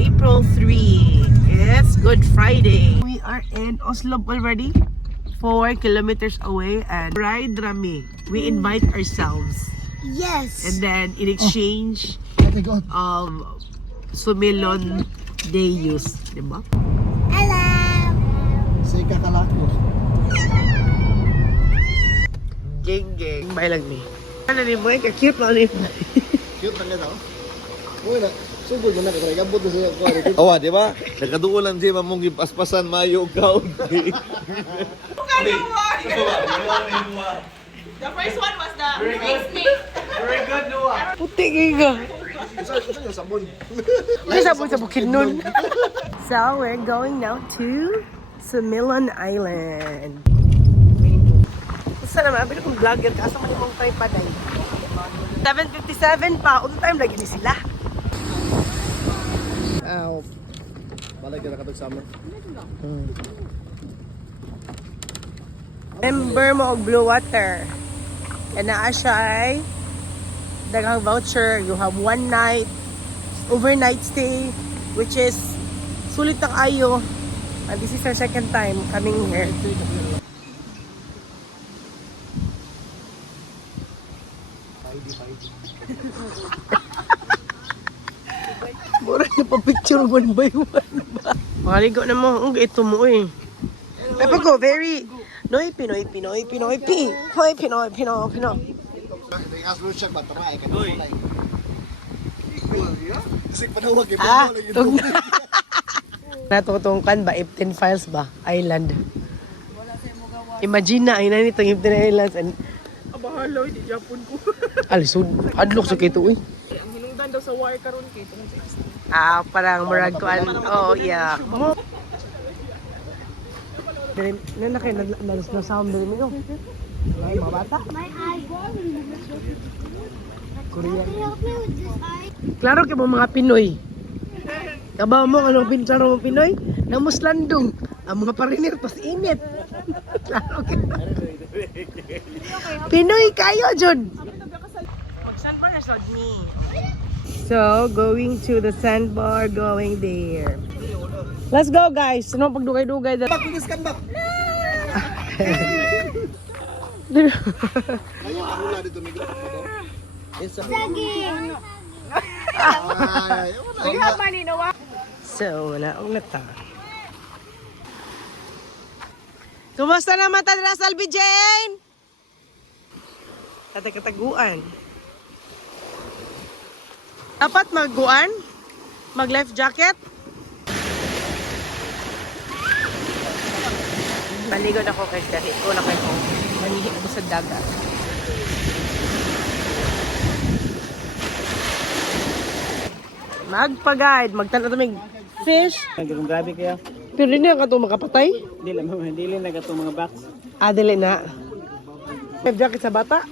April 3. It's Good Friday. We are in Oslo already, 4 kilometers away, and Ride Rami. We invite ourselves. Yes. And then in exchange, Sumilon Deus, di ba? Hello. Say kakalako. Geng. Bay lang ni. Ano ni mo? Cute na ni mo. Cute na nga daw. Uy na, sugod mo na kaya gabot na siya ko. Awa, di ba? Nakaduulan siya mamong gipaspasan mayo kaon. The first one was the snake. Very good, Noah. Puti giga. Isa yung sabon. May sabon sa bukid nun. So, we're going now to Sumilon Island. Saan naman? Pero kung vlogger ka, sa malimong tayo pa dahil. 7:57 pa. On time lagi ni sila. Ow. Balay ka na katog summer. Member mo og Blue Water. And naa siya ay daghang voucher. You have 1 night, overnight stay, which is sulit na kayo. And this is our second time coming here. Mura na pa picture one by one ba? Makaligo na mo. Ang ito mo eh. Pepe ko, very... Noy, Pinoy. Hoy, Pinoy. May aslo siya ba tamay ka kulay. Sig panawag kay Ah, panawag tug na. Natutungkan ba? Iptin Files ba? Island. Imagine na, ay na nitong Iptin Islands. And... Abahalo, di Japon ko. Alisod, hadlok sa kito eh. Ang hinungdan daw sa war karon kay tungod sa extra. Ah, parang murag ko oh, yeah. Mo. Dili, na kayo na sound dili mo. Ay, mga bata. My eye. Korean. Can you help me with this eye? Klaro kay mga Pinoy. Kabaw mo anong pintsaro mo Pinoy? Namuslandong. Ang mga parinir pas init. Klaro kay. Pinoy kayo, Jud. Mag-sandbar na sod ni. So, going to the sandbar, going there. Let's go, guys. Ano pagdugay-dugay? Bakit kan ba? Ayaw mahula dito migro. Saging. Ay, So, wala akong nata. Kumusta naman tadra, Salvi Jane? Tatagkataguan. Dapat magguan? Mag-life jacket? Maligon ako kay Dari. Ito na kayo. Manihip ko sa dagat. Magpa-guide. Magtanong tumig fish. Kung grabe kaya, Pero hindi na ka ito makapatay? dili na gato mga box. Ah, dili na. Life jacket sa bata?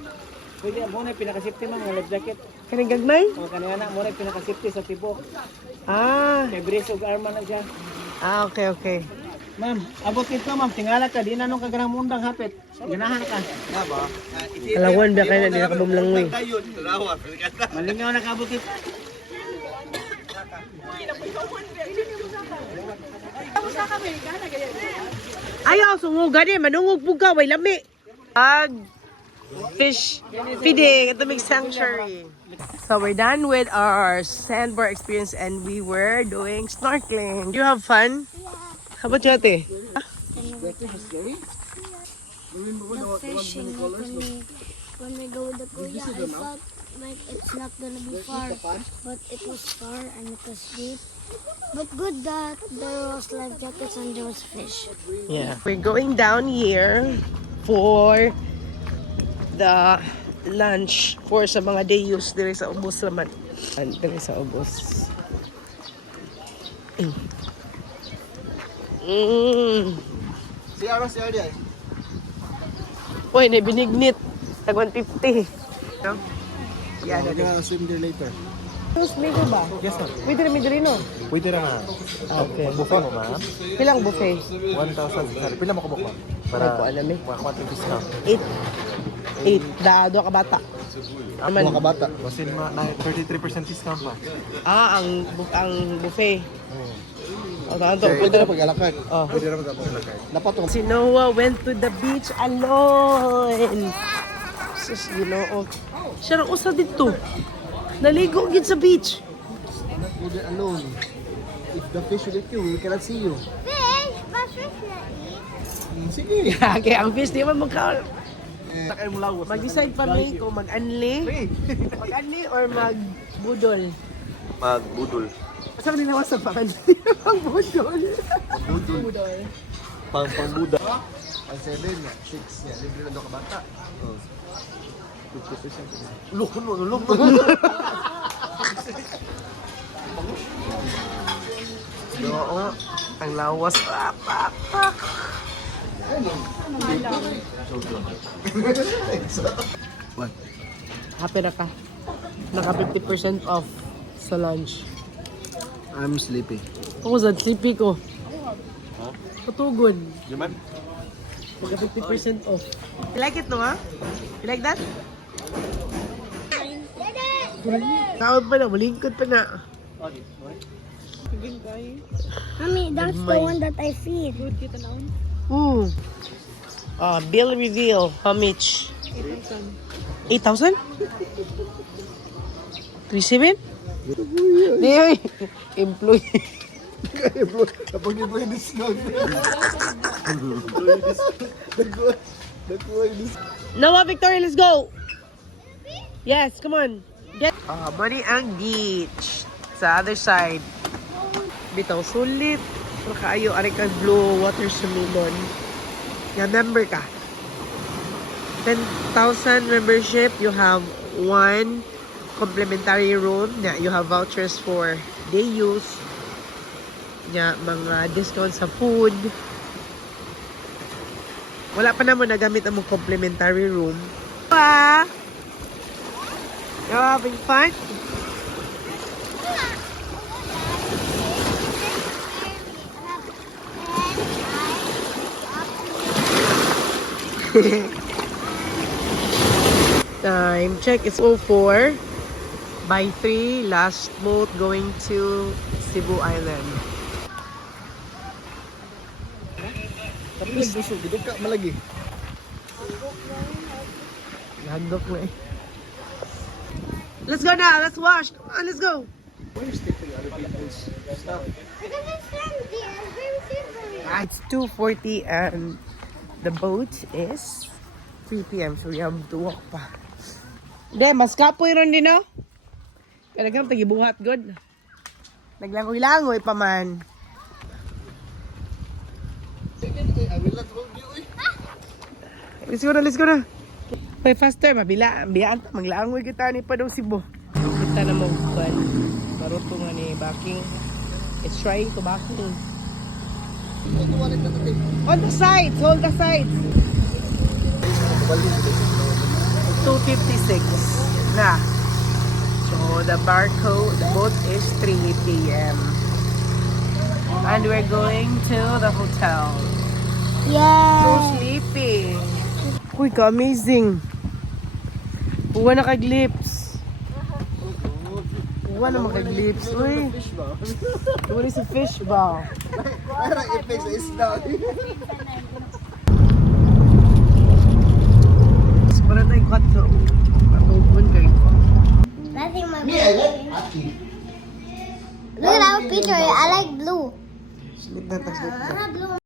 Pwede mo na pinaka-safety man ng life jacket. Kaning gagnay? O kanina mo na pinaka-safety sa tibok. Ah. Kay brace ug arma na siya. Ah, okay. Ma'am, abot nito ma'am, tingala ka di na nung kaganang mundang hapit. Ganahan ka. Kalawan ba kayo na di nakabumlangoy? Malingaw na kabot nito. Ayaw, sunguga din. Manungog po ka. Way lami. Fish feeding at the big sanctuary. So we're done with our sandbar experience and we were doing snorkeling. Do you have fun? How about you, ate? The fishing, when we go with the kuya, I thought like it's not gonna be far, but it was far and it was deep. But good that there was life jackets and there was fish. Yeah. We're going down here for the lunch for sa mga day use diri sa ubos naman. Diri sa ubos. si Aros si Ardia. Uy, na binignit. Tag 150. No? Yan na din. Swim there later. Tapos may ba? Yes, ma'am. Pwede na medyo rin, no? Pwede na nga. Okay. Buffet mo, ma'am. Pilang buffet? 1,000. Pila mo ko ma'am? Para ko alam eh. Mga quantity discount. 8 dado ka bata. Mga kabata. Kasi 33% discount pa. Ah, ang buffet. Pwede na pag-alakad. Oh. Pwede na pag-alakad. Dapat to. Si Noah went to the beach alone. Sus, Ginoo. Siya rin usa dito. Naligo gid sa beach. Not go there alone. If the fish will eat you, we cannot see you. Fish, but fish not eat. Sige. Kaya ang fish di man magka... Takay mo lawas. Mag-decide pa rin kung mag-anli. Mag-anli or mag-budol. Magbudol. Basta man ninawas sa panganli. Mag-budol. Pang-buda. Ang 7 niya, 6 niya. Libre na daw ka bata. Lulok. Oo. Ang lawas. Pak. Happy na ka. Naka 50% off sa lunch. I'm sleepy. Ako sa sleepy ko. Katugod. Yaman? Naka 50% off. You like it, no, ha? You like that? Tawag pa na, malingkod pa na. Mommy, that's the one that I feed. Ooh. Bill reveal. How much? 8,000. 3,700? Di, employee. Kapag i-play this now. Noah, Victoria, let's go. Yes, come on. Get. Money ang beach. Sa other side. Bitaw, sulit. Makaayo, ari ka blue water sumilon. Nga member ka. 10,000 membership, you have 1 complimentary room. Yeah, you have vouchers for day use. Yeah, mga discount sa food. Wala pa naman nagamit ang mga complimentary room. You're having fun? Time check, it's 04 by 3, last boat going to Cebu Island. Tapos gusto, gidok ka malagi. Nagdok na eh. Let's go now, let's wash. Come on, let's go. Why are you stepping other people's stuff? Because it's friendly and very slippery. It's 2:40 and the boat is 3 p.m. so we have to walk pa. Hindi, mas kapoy ron din, no? Kaya nagkang tagibuhat, good. Naglangoy-langoy pa man. I will not hold you. Let's go na. Hoy, faster, mabiyaan ta, maglangoy kita ni pa daw si Bo. Kita na mo, ban. Maruto nga ni Baking. It's trying to Baking. On the sides, hold the sides. 2:56 na. So the boat is 3 p.m. And we're going to the hotel. So Yeah. sleepy. Uy, ka-amazing. Uwa na kag-lips. Uwa na kag-lips. Uy, what is a fish ba? Parang i-fix is now. Para tayo 4. Matubon kayo. Nothing, my Me, I like Aki. Look at our picture. I like blue. Sleep na, sleep na. Blue.